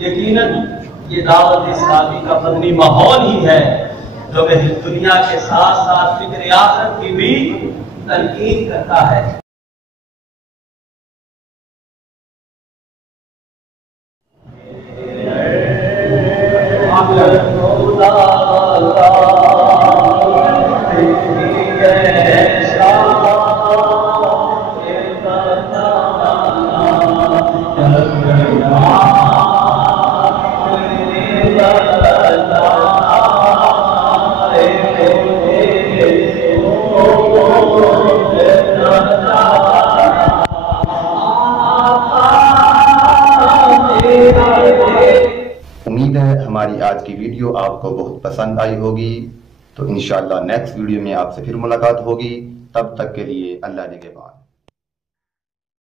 यकीनन ये दावत इस्लामी का मदनी माहौल ही है जो मेरी दुनिया के साथ साथ फिक्र आखिरत की भी तलकीन करता है। उम्मीद है हमारी आज की वीडियो आपको बहुत पसंद आई होगी। तो इंशाअल्लाह नेक्स्ट वीडियो में आपसे फिर मुलाकात होगी। तब तक के लिए अल्लाह निगहबान।